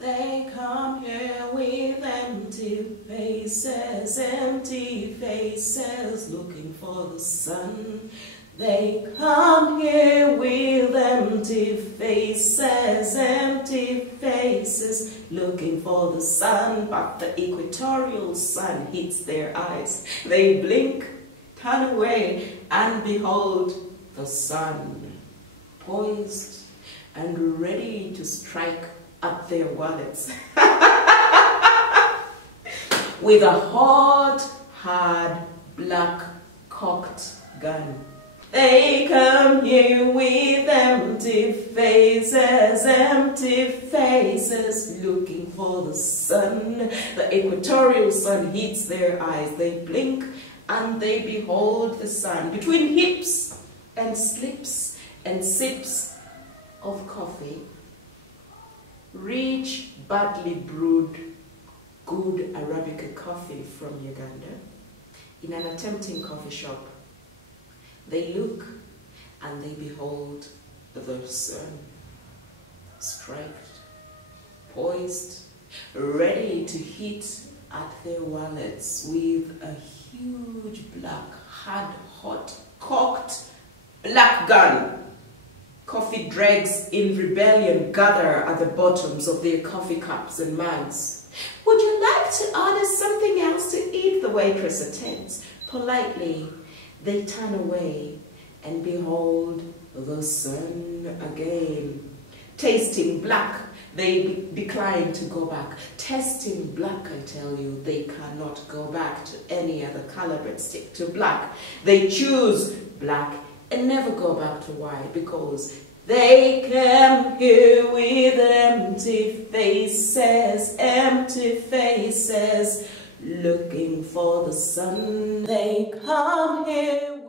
They come here with empty faces, looking for the sun. They come here with empty faces, looking for the sun, but the equatorial sun hits their eyes. They blink, turn away, and behold the sun, poised and ready to strike at their wallets with a hot, hard, black cocked gun. They come here with empty faces, looking for the sun. The equatorial sun hits their eyes. They blink and they behold the sun. Between hips and slips and sips of coffee, rich, badly brewed, good Arabica coffee from Uganda, in an tempting coffee shop, they look and they behold the sun, striped, poised, ready to hit at their wallets with a huge black, hard, hot, cocked black gun. Coffee dregs in rebellion gather at the bottoms of their coffee cups and mugs. Would you like to order something else to eat? The waitress attends. Politely, they turn away and behold the sun again. Tasting black, they decline to go back. Tasting black, I tell you, they cannot go back to any other color but stick to black. They choose black and never go back to white because they come here with empty faces, looking for the sun. They come here